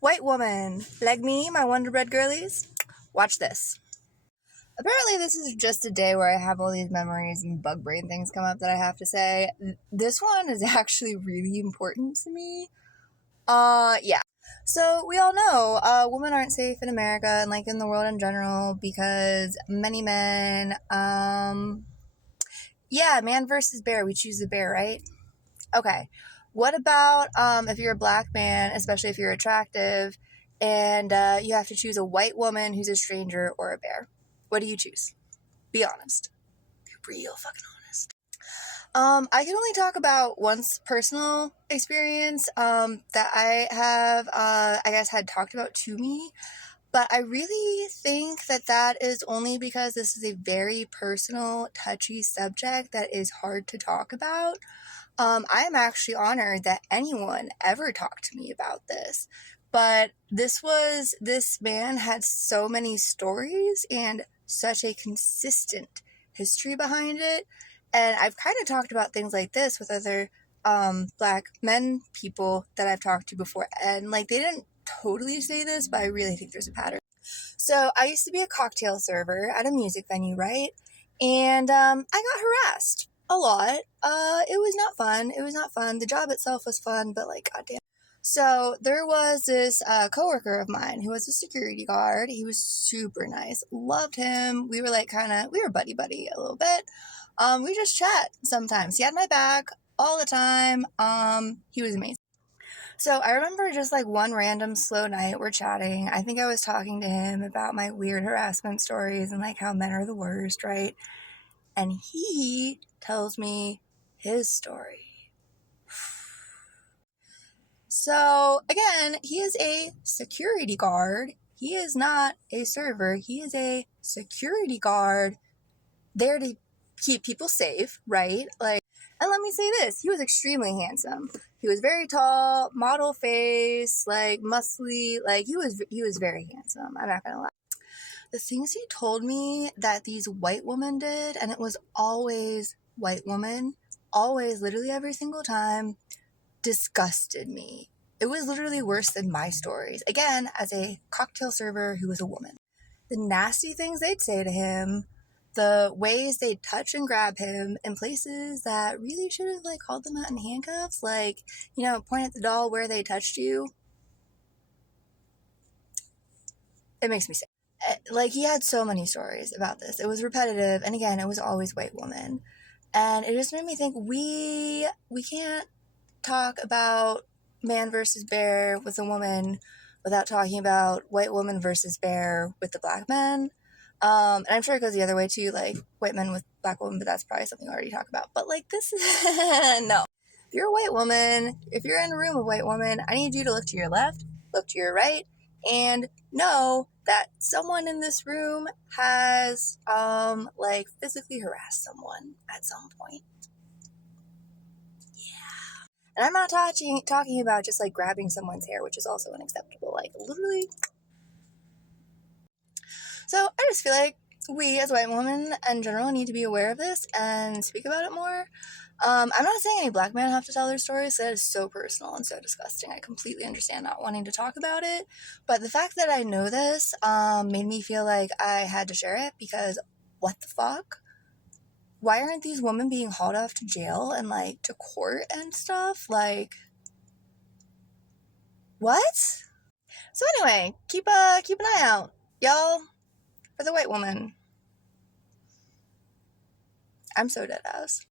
White woman, like me, my Wonder Bread girlies. Watch this. Apparently, this is just a day where I have all these memories and bug brain things come up that I have to say. This one is actually really important to me. Yeah. So we all know women aren't safe in America and like in the world in general because many men, yeah, man versus bear. We choose the bear, right? Okay. What about if you're a black man, especially if you're attractive, and you have to choose a white woman who's a stranger or a bear? What do you choose? Be honest. Be real fucking honest. I can only talk about one's personal experience that I have, I guess, had talked about to me. But I really think that that is only because this is a very personal, touchy subject that is hard to talk about. I am actually honored that anyone ever talked to me about this. But this man had so many stories and such a consistent history behind it. And I've kind of talked about things like this with other black men people that I've talked to before. And like they didn't totally say this, but I really think there's a pattern. So I used to be a cocktail server at a music venue, right? And I got harassed a lot. It was not fun. It was not fun. The job itself was fun, but like, goddamn. So there was this coworker of mine who was a security guard. He was super nice. Loved him. We were like we were buddy a little bit. We just chat sometimes. He had my back all the time. He was amazing. So I remember just like one random slow night we're chatting. I think I was talking to him about my weird harassment stories and like how men are the worst, right? And he tells me his story. So again, he is a security guard. He is not a server. He is a security guard there to keep people safe, right? Like, and let me say this, he was extremely handsome. He was very tall, model face, like muscly, like he was very handsome. I'm not gonna lie. The things he told me that these white women did, and it was always white women, always, literally every single time, disgusted me. It was literally worse than my stories. Again, as a cocktail server who was a woman. The nasty things they'd say to him, the ways they'd touch and grab him in places that really should have like hauled them out in handcuffs, like, you know, point at the doll where they touched you. It makes me sick. Like, he had so many stories about this. It was repetitive, and again, it was always white women. And it just made me think we can't talk about man versus bear with a woman without talking about white woman versus bear with the black men. And I'm sure it goes the other way too, like white men with black women, but that's probably something we already talked about. But like this is no. If you're a white woman, if you're in a room of white women, I need you to look to your left, look to your right, and know that someone in this room has like physically harassed someone at some point. And I'm not talking about just like grabbing someone's hair, which is also unacceptable. Like literally. So I just feel like we as white women in general need to be aware of this and speak about it more. I'm not saying any black men have to tell their stories. That is so personal and so disgusting. I completely understand not wanting to talk about it. But the fact that I know this made me feel like I had to share it because what the fuck? Why aren't these women being hauled off to jail and like to court and stuff? Like, what? So anyway, keep an eye out, y'all, for the white woman. I'm so dead ass.